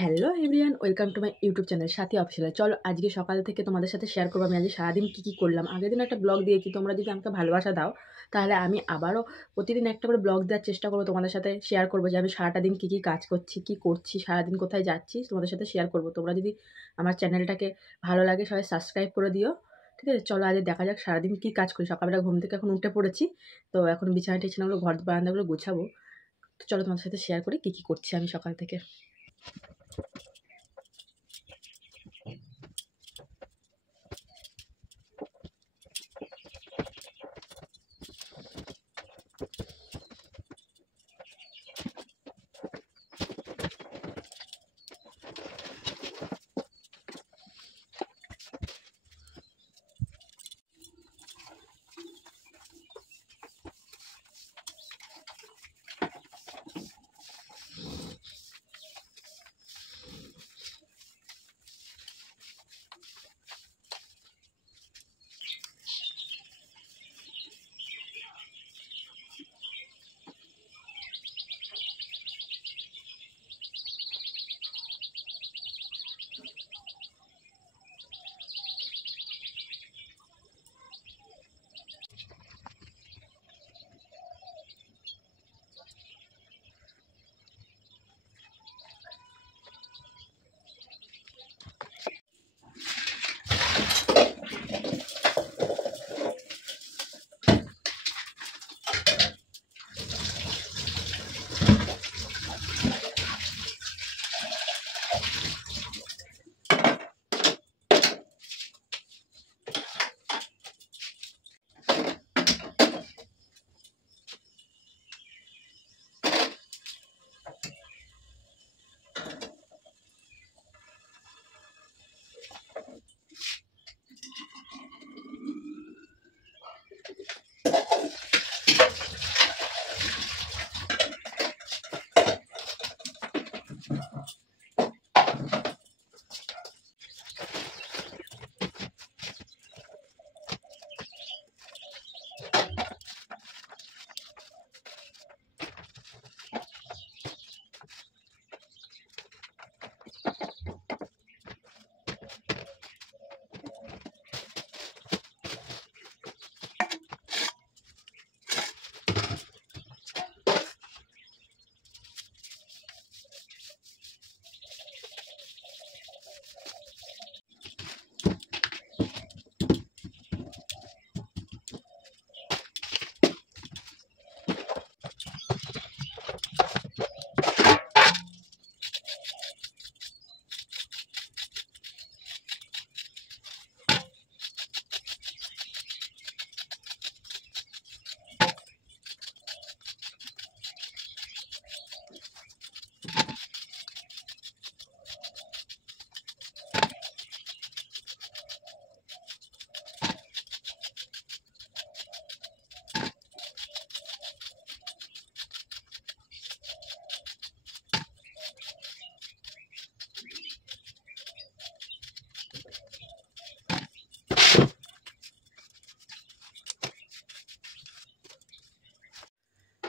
Hello everyone, welcome to my YouTube channel Sathi official. চলো আজকে সকাল থেকে তোমাদের সাথে শেয়ার করবো আমি আজকে সারাদিন কী করলাম। আগের দিন একটা ব্লগ দিয়েছি, তোমরা যদি আমাকে ভালোবাসা দাও তাহলে আমি আবারও প্রতিদিন একটা করে ব্লগ দেওয়ার চেষ্টা করবো, তোমাদের সাথে শেয়ার করবো যে আমি সারাটা দিন কী কাজ করছি, কী করছি, সারাদিন কোথায় যাচ্ছি তোমাদের সাথে শেয়ার করবো। তোমরা যদি আমার চ্যানেলটাকে ভালো লাগে সবাই সাবস্ক্রাইব করে দিও, ঠিক আছে? চলো আজকে দেখা যাক সারাদিন কী কাজ করি। সকালবেলা ঘুম থেকে এখন উঠে পড়েছি, তো এখন বিছানা টিছানাগুলো ঘর বারান্দাগুলো গুছাবো। তো চলো তোমাদের সাথে শেয়ার করি কী করছি আমি সকাল থেকে।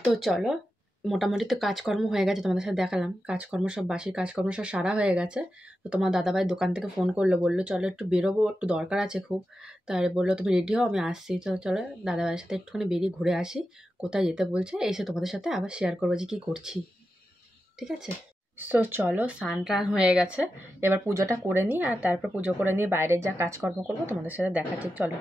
তো চলো, মোটামুটি তো কাজকর্ম হয়ে গেছে, তোমাদের সাথে দেখালাম কাজকর্ম সব, বাসি কাজকর্ম সব সারা হয়ে গেছে। তো তোমার দাদাভাই দোকান থেকে ফোন করলো, বললো চলো একটু বেরোবো, একটু দরকার আছে খুব। তাই বললো তুমি রেডি হও, আমি আসছি। তো চলো দাদাভাইয়ের সাথে একটুখানি বেরিয়ে ঘুরে আসি, কোথায় যেতে বলছে এসে তোমাদের সাথে আবার শেয়ার করবো যে কী করছি, ঠিক আছে? তো চলো, স্নান টান হয়ে গেছে, এবার পুজোটা করে নিই, আর তারপর পুজো করে নিয়ে বাইরের যা কাজকর্ম করবো তোমাদের সাথে দেখাচ্ছি, চলো।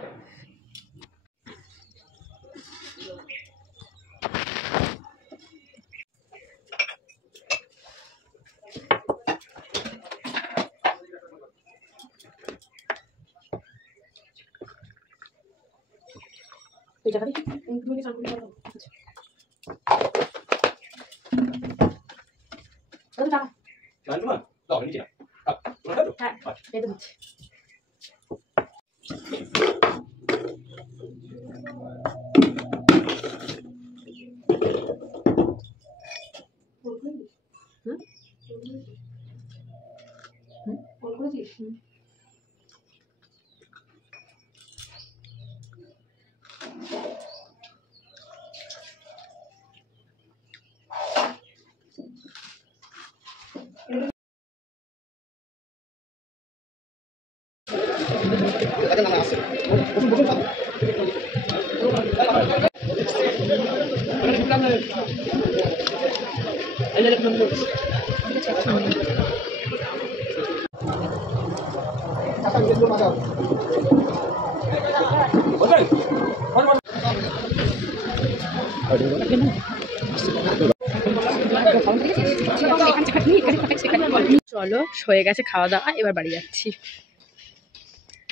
চলো হয়ে গেছে খাওয়া দাওয়া, এবার বাড়ি যাচ্ছি।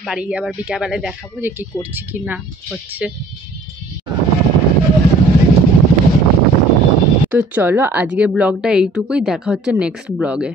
বাড়ি গিয়ে আবার বিকালবেলায় দেখাবো যে কি করছি কি না হচ্ছে। তো চলো আজকের ব্লগটা এইটুকুই, দেখা হচ্ছে নেক্সট ব্লগে।